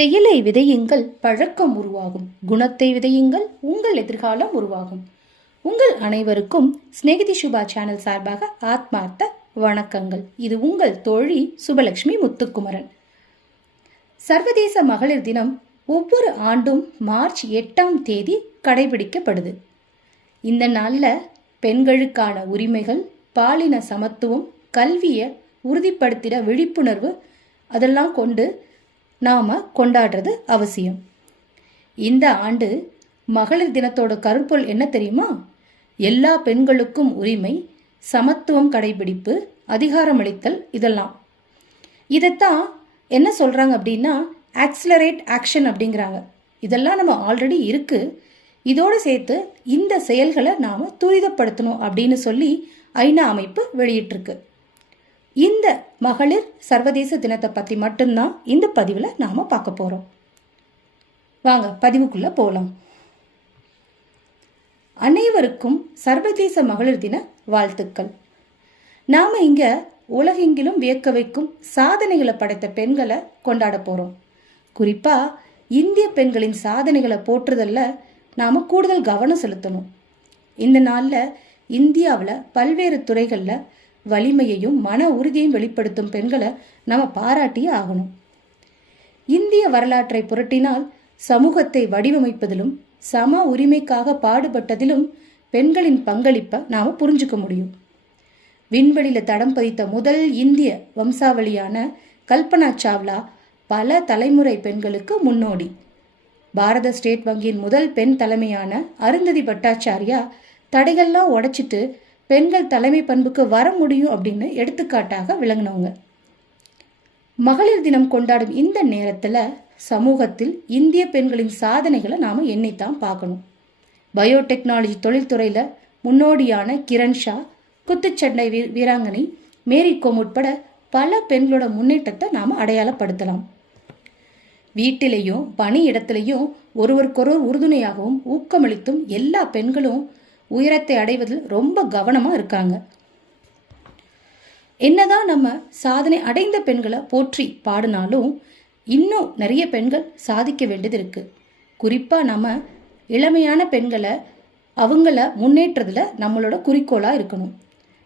செயலை விதையுங்கள் பழக்கம் உருவாகும். குணத்தை விதையுங்கள் உங்கள் எதிர்காலம் உருவாகும். உங்கள் அனைவருக்கும் ஸ்நேகிதி சுபா சேனல் சார்பாக ஆத்மார்த்த வணக்கங்கள். இது உங்கள் தோழி சுபலட்சுமி முத்துக்குமரன். சர்வதேச மகளிர் தினம் ஒவ்வொரு ஆண்டும் மார்ச் எட்டாம் தேதி கடைபிடிக்கப்படுது. இந்த நாளில் பெண்களுக்கான உரிமைகள் பாலின சமத்துவம் கல்வியை உறுதிப்படுத்திட விழிப்புணர்வு அதெல்லாம் கொண்டு நாம் கொண்டாடுறது அவசியம். இந்த ஆண்டு மகளிர் தினத்தோட கருப்பொருள் என்ன தெரியுமா? எல்லா பெண்களுக்கும் உரிமை சமத்துவம் கடைபிடிப்பு அதிகாரமளித்தல் இதெல்லாம். இதைத்தான் என்ன சொல்கிறாங்க அப்படின்னா ஆக்சிலரேட் ஆக்ஷன் அப்படிங்கிறாங்க. இதெல்லாம் நம்ம ஆல்ரெடி இருக்குது இதோடு சேர்த்து இந்த செயல்களை நாம் துரிதப்படுத்தணும் அப்படின்னு சொல்லி ஐநா அமைப்பு வெளியிட்டிருக்கு. இந்த மகளிர் சர்வதேச தினத்தை பற்றி மட்டும்தான் இந்த பதிவில் நாம் பார்க்க போகிறோம் வாங்க பதிவுக்குள்ளே போகலாம் அனைவருக்கும் சர்வதேச மகளிர் தின வாழ்த்துக்கள். நாம் இங்கே உலகெங்கிலும் வியக்க வைக்கும் சாதனைகளை படைத்த பெண்களை கொண்டாட போகிறோம் குறிப்பாக இந்திய பெண்களின் சாதனைகளை போற்றுதல்ல நாம் கூடுதல் கவனம் செலுத்தணும். இந்த நாளில் இந்தியாவில் பல்வேறு துறைகளில் வலிமையையும் மன உறுதியையும் வெளிப்படுத்தும் பெண்களை நம்ம பாராட்டியே ஆகணும். இந்திய வரலாற்றை புரட்டினால் சமூகத்தை வடிவமைப்பதிலும் சம உரிமைக்காக பாடுபட்டதிலும் பெண்களின் பங்களிப்பை நாம் புரிஞ்சுக்க முடியும். விண்வெளியில் தடம் பதித்த முதல் இந்திய வம்சாவளியான கல்பனா சாவ்லா பல தலைமுறை பெண்களுக்கு முன்னோடி. பாரத ஸ்டேட் வங்கியின் முதல் பெண் தலைமையான அருந்ததி பட்டாச்சாரியா தடைகள்லாம் உடைச்சிட்டு பெண்கள் தலைமை பண்புக்கு வர முடியும் அப்படின்னு எடுத்துக்காட்டாக விளங்கினவங்க. மகளிர் தினம் கொண்டாடும் இந்த நேரத்தில் சமூகத்தில் இந்திய பெண்களின் சாதனைகளை நாம் எண்ணித்தான் பார்க்கணும். பயோடெக்னாலஜி தொழில்துறையில் முன்னோடியான கிரண் ஷா குத்துச்சண்டை வீ வீராங்கனை மேரி கோம் உட்பட பல பெண்களோட முன்னேற்றத்தை நாம் அடையாளப்படுத்தலாம். வீட்டிலையும் பணி இடத்துலையும் ஒருவருக்கொருவர் உறுதுணையாகவும் ஊக்கமளித்தும் எல்லா பெண்களும் உயரத்தை அடைவதில் ரொம்ப கவனமாக இருக்காங்க. என்னதான் நம்ம சாதனை அடைந்த பெண்களை போற்றி பாடினாலும் இன்னும் நிறைய பெண்கள் சாதிக்க வேண்டியது இருக்கு. குறிப்பாக நம்ம இளமையான பெண்களை அவங்கள முன்னேற்றத்தில் நம்மளோட குறிக்கோளாக இருக்கணும்.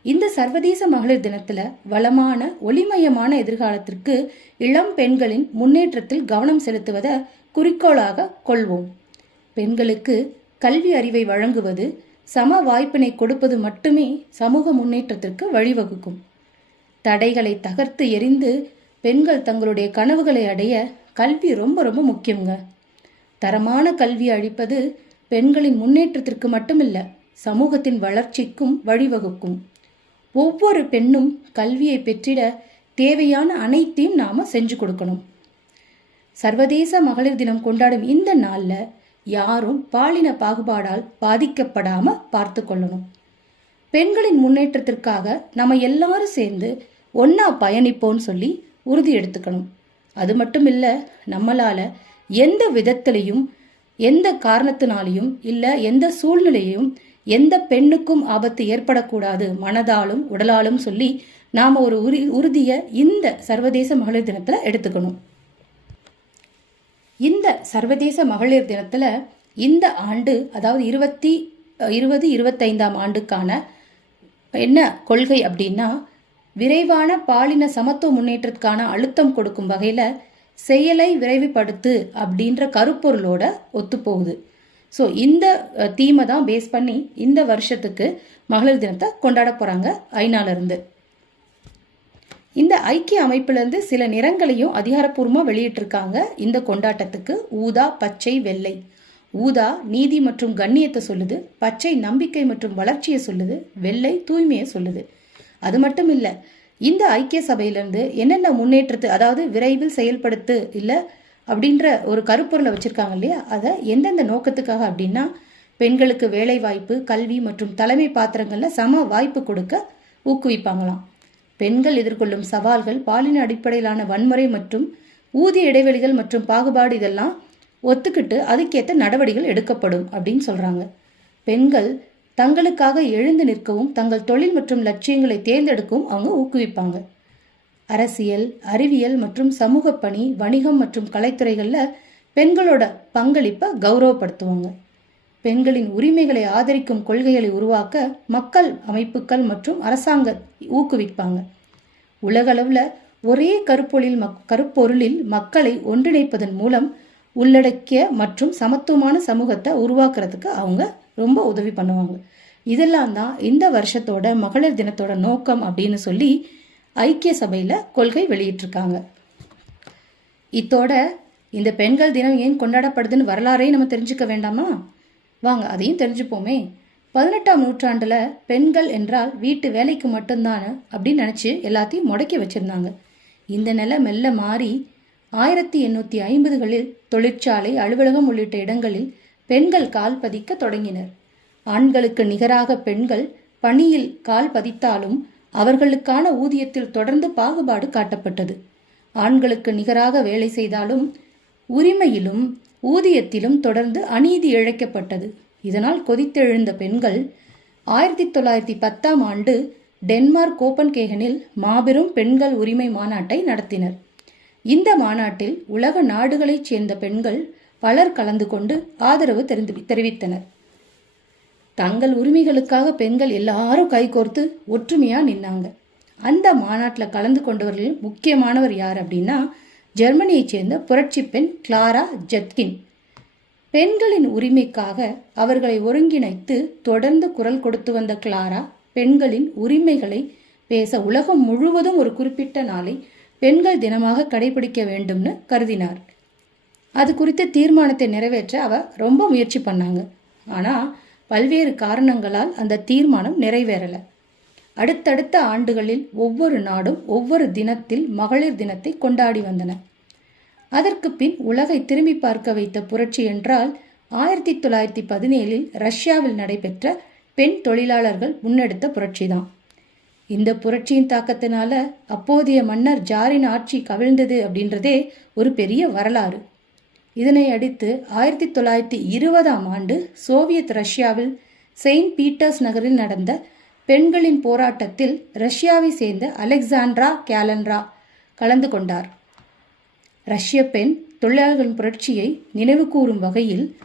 இந்த சர்வதேச மகளிர் தினத்தில் வளமான ஒளிமயமான எதிர்காலத்திற்கு இளம் பெண்களின் முன்னேற்றத்தில் கவனம் செலுத்துவதை குறிக்கோளாக கொள்வோம். பெண்களுக்கு கல்வி அறிவை வழங்குவது சம வாய்ப்பினை கொடுப்பது மட்டுமே சமூக முன்னேற்றத்திற்கு வழிவகுக்கும். தடைகளை தகர்த்து எரிந்து பெண்கள் தங்களுடைய கனவுகளை அடைய கல்வி ரொம்ப ரொம்ப முக்கியங்க தரமான கல்வி அளிப்பது பெண்களின் முன்னேற்றத்திற்கு மட்டுமில்ல சமூகத்தின் வளர்ச்சிக்கும் வழிவகுக்கும். ஒவ்வொரு பெண்ணும் கல்வியை பெற்றிட தேவையான அனைத்தையும் நாம செஞ்சு கொடுக்கணும். சர்வதேச மகளிர் தினம் கொண்டாடும் இந்த நாளில் யாரும் பாலின பாகுபாடால் பாதிக்கப்படாம பார்த்து கொள்ளணும். பெண்களின் முன்னேற்றத்திற்காக நம்ம எல்லாரும் சேர்ந்து ஒன்னா பயணிப்போம்னு சொல்லி உறுதி எடுத்துக்கணும். அது மட்டும் இல்லை நம்மளால எந்த விதத்திலையும் எந்த காரணத்தினாலையும் இல்லை எந்த சூழ்நிலையும் எந்த பெண்ணுக்கும் ஆபத்து ஏற்படக்கூடாது மனதாலும் உடலாலும் சொல்லி நாம் ஒரு உரி உறுதியை இந்த சர்வதேச மகளிர் தினத்தில் எடுத்துக்கணும். இந்த சர்வதேச மகளிர் தினத்தில் இந்த ஆண்டு அதாவது இருபத்தி இருபது இருபத்தைந்தாம் ஆண்டுக்கான என்ன கொள்கை அப்படின்னா விரைவான பாலின சமத்துவ முன்னேற்றத்துக்கான அழுத்தம் கொடுக்கும் வகையில் செயலை விரைவுபடுத்து அப்படின்ற கருப்பொருளோட ஒத்துப்போகுது. ஸோ இந்த தீமை தான் பேஸ் பண்ணி இந்த வருஷத்துக்கு மகளிர் தினத்தை கொண்டாட போகிறாங்க ஐநாலேருந்து இந்த ஐக்கிய அமைப்பிலிருந்து சில நிறங்களையும் அதிகாரப்பூர்வமாக வெளியிட்டிருக்காங்க. இந்த கொண்டாட்டத்துக்கு ஊதா பச்சை வெள்ளை. ஊதா நீதி மற்றும் கண்ணியத்தை சொல்லுது பச்சை நம்பிக்கை மற்றும் வளர்ச்சியை சொல்லுது வெள்ளை தூய்மையை சொல்லுது. அது மட்டும் இல்லை இந்த ஐக்கிய சபையிலேருந்து என்னென்ன முன்னேற்றத்து அதாவது விரைவில் செயல்படுத்து இல்லை அப்படின்ற ஒரு கருப்பொருளை வச்சுருக்காங்க இல்லையா? அதை எந்தெந்த நோக்கத்துக்காக அப்படின்னா பெண்களுக்கு வேலை வாய்ப்பு கல்வி மற்றும் தலைமை பாத்திரங்களில் சம வாய்ப்பு கொடுக்க ஊக்குவிப்பாங்களாம். பெண்கள் எதிர்கொள்ளும் சவால்கள் பாலின அடிப்படையிலான வன்முறை மற்றும் ஊதிய இடைவெளிகள் மற்றும் பாகுபாடு இதெல்லாம் ஒத்துக்கிட்டு அதுக்கேற்ற நடவடிக்கைகள் எடுக்கப்படும் அப்படின்னு சொல்கிறாங்க பெண்கள் தங்களுக்காக எழுந்து நிற்கவும் தங்கள் தொழில் மற்றும் லட்சியங்களை தேர்ந்தெடுக்கவும் அவங்க ஊக்குவிப்பாங்க. அரசியல் அறிவியல் மற்றும் சமூக பணி வணிகம் மற்றும் கலைத்துறைகளில் பெண்களோட பங்களிப்பை கௌரவப்படுத்துவாங்க. பெண்களின் உரிமைகளை ஆதரிக்கும் கொள்கைகளை உருவாக்க மக்கள் அமைப்புகள் மற்றும் அரசாங்க ஊக்குவிப்பாங்க. உலகளவில் ஒரே கருப்பொழில் மக் கருப்பொருளில் மக்களை ஒன்றிணைப்பதன் மூலம் உள்ளடக்கிய மற்றும் சமத்துவமான சமூகத்தை உருவாக்குறதுக்கு அவங்க ரொம்ப உதவி பண்ணுவாங்க. இதெல்லாம் தான் இந்த வருஷத்தோட மகளிர் தினத்தோட நோக்கம் அப்படின்னு சொல்லி ஐக்கிய சபையில் கொள்கை வெளியிட்டிருக்காங்க. இத்தோட இந்த பெண்கள் தினம் ஏன் கொண்டாடப்படுதுன்னு வரலாறே நம்ம தெரிஞ்சுக்க வேண்டாமா? வாங்க அதையும் தெரிஞ்சுப்போமே. பதினெட்டாம் நூற்றாண்டில் பெண்கள் என்றால் வீட்டு வேலைக்கு மட்டும்தான் அப்படின்னு நினச்சி எல்லாத்தையும் முடக்கி வச்சுருந்தாங்க. இந்த நிலை மெல்ல மாறி ஆயிரத்தி எண்ணூற்றி ஐம்பதுகளில் தொழிற்சாலை அலுவலகம் உள்ளிட்ட இடங்களில் பெண்கள் கால் பதிக்க தொடங்கினர். ஆண்களுக்கு நிகராக பெண்கள் பணியில் கால் பதித்தாலும் அவர்களுக்கான ஊதியத்தில் தொடர்ந்து பாகுபாடு காட்டப்பட்டது. ஆண்களுக்கு நிகராக வேலை செய்தாலும் உரிமையிலும் ஊதியத்திலும் தொடர்ந்து அநீதி இழைக்கப்பட்டது. இதனால் கொதித்தெழுந்த பெண்கள் ஆயிரத்தி தொள்ளாயிரத்தி பத்தாம் ஆண்டு டென்மார்க் கோப்பன்கேகனில் மாபெரும் பெண்கள் உரிமை மாநாட்டை நடத்தினர். இந்த மாநாட்டில் உலக நாடுகளைச் சேர்ந்த பெண்கள் பலர் கலந்து கொண்டு ஆதரவு தெரிவித்தனர். தங்கள் உரிமைகளுக்காக பெண்கள் எல்லாரும் கைகோர்த்து ஒற்றுமையா நின்னாங்க. அந்த மாநாட்டில் கலந்து கொண்டவர்களில் முக்கியமானவர் யார் அப்படின்னா ஜெர்மனியைச் சேர்ந்த புரட்சி பெண் கிளாரா ஜெத்கின் பெண்களின் உரிமைக்காக அவர்களை ஒருங்கிணைத்து தொடர்ந்து குரல் கொடுத்து வந்த கிளாரா பெண்களின் உரிமைகளை பேச உலகம் முழுவதும் ஒரு குறிப்பிட்ட நாளை பெண்கள் தினமாக கடைபிடிக்க வேண்டும்னு கருதினார். அது குறித்த தீர்மானத்தை நிறைவேற்ற அவ ரொம்ப முயற்சி பண்ணாங்க. ஆனால் பல்வேறு காரணங்களால் அந்த தீர்மானம் நிறைவேறலை. அடுத்தடுத்த ஆண்டுகளில் ஒவ்வொரு நாடும் ஒவ்வொரு தினத்தில் மகளிர் தினத்தை கொண்டாடி வந்தன. அதற்கு பின் உலகை திரும்பி பார்க்க வைத்த புரட்சி என்றால் ஆயிரத்தி தொள்ளாயிரத்தி பதினேழில் ரஷ்யாவில் நடைபெற்ற பெண் தொழிலாளர்கள் முன்னெடுத்த புரட்சிதான். இந்த புரட்சியின் தாக்கத்தினால அப்போதைய மன்னர் ஜாரின் ஆட்சி கவிழ்ந்தது அப்படின்றதே ஒரு பெரிய வரலாறு. இதனை அடுத்து ஆயிரத்தி தொள்ளாயிரத்தி இருபதாம் ஆண்டு சோவியத் ரஷ்யாவில் செயின்ட் பீட்டர்ஸ் நகரில் நடந்த பெண்களின் போராட்டத்தில் ரஷ்யாவை சேர்ந்த அலெக்சாண்ட்ரா கேலன்ரா கலந்து கொண்டார். ரஷ்ய பெண் தொழிலாளர்களின் புரட்சியை நினைவு கூறும் வகையில்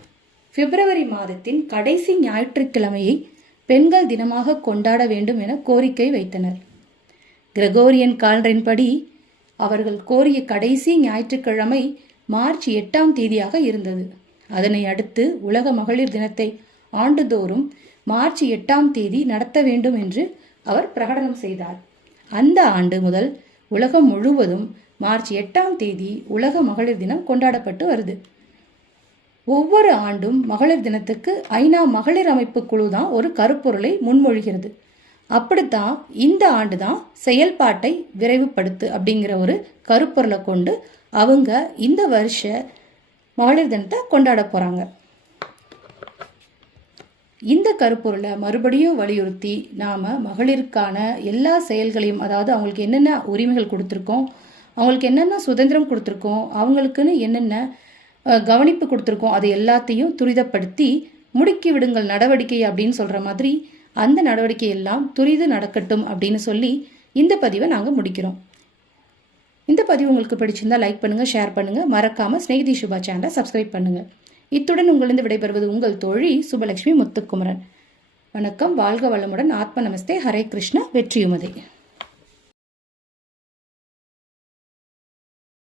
பிப்ரவரி மாதத்தின் கடைசி ஞாயிற்றுக்கிழமையை பெண்கள் தினமாக கொண்டாட வேண்டும் என கோரிக்கை வைத்தனர். கிரகோரியன் காலரின்படி அவர்கள் கோரிய கடைசி ஞாயிற்றுக்கிழமை மார்ச் எட்டாம் தேதியாக இருந்தது. அதனை அடுத்து உலக மகளிர் தினத்தை ஆண்டுதோறும் மார்ச் எட்டாம் தேதி நடத்த வேண்டும் என்று அவர் பிரகடனம் செய்தார். அந்த ஆண்டு முதல் உலகம் முழுவதும் மார்ச் எட்டாம் தேதி உலக மகளிர் தினம் கொண்டாடப்பட்டு வருது. ஒவ்வொரு ஆண்டும் மகளிர் தினத்துக்கு ஐநா மகளிர் அமைப்பு குழு தான் ஒரு கருப்பொருளை முன்மொழிகிறது. அப்படித்தான் இந்த ஆண்டு தான் செயல்பாட்டை விரைவுபடுத்து அப்படிங்கிற ஒரு கருப்பொருளை கொண்டு அவங்க இந்த வருஷ மகளிர் தினத்தை கொண்டாட போகிறாங்க இந்த கருப்பொருளை மறுபடியும் வலியுறுத்தி நாம் மகளிருக்கான எல்லா செயல்களையும் அதாவது அவங்களுக்கு என்னென்ன உரிமைகள் கொடுத்துருக்கோம் அவங்களுக்கு என்னென்ன சுதந்திரம் கொடுத்துருக்கோம் அவங்களுக்குன்னு என்னென்ன கவனிப்பு கொடுத்துருக்கோம் அதை எல்லாத்தையும் துரிதப்படுத்தி முடுக்கி விடுங்கள் நடவடிக்கை அப்படின்னு சொல்கிற மாதிரி அந்த நடவடிக்கை எல்லாம் துரிது நடக்கட்டும் அப்படின்னு சொல்லி இந்த பதிவை நாங்கள் முடிக்கிறோம். இந்த பதிவு உங்களுக்கு பிடிச்சிருந்தா லைக் பண்ணுங்கள் ஷேர் பண்ணுங்கள் மறக்காமல் ஸ்நேகிதி சுபா சேனலை சப்ஸ்கிரைப் பண்ணுங்கள் இத்துடன் உங்களிருந்து விடைபெறுவது உங்கள் தோழி சுபலட்சுமி முத்துக்குமரன். வணக்கம். வாழ்க வளமுடன். ஆத்ம நமஸ்தே. ஹரே கிருஷ்ண. வெற்றியுமதே.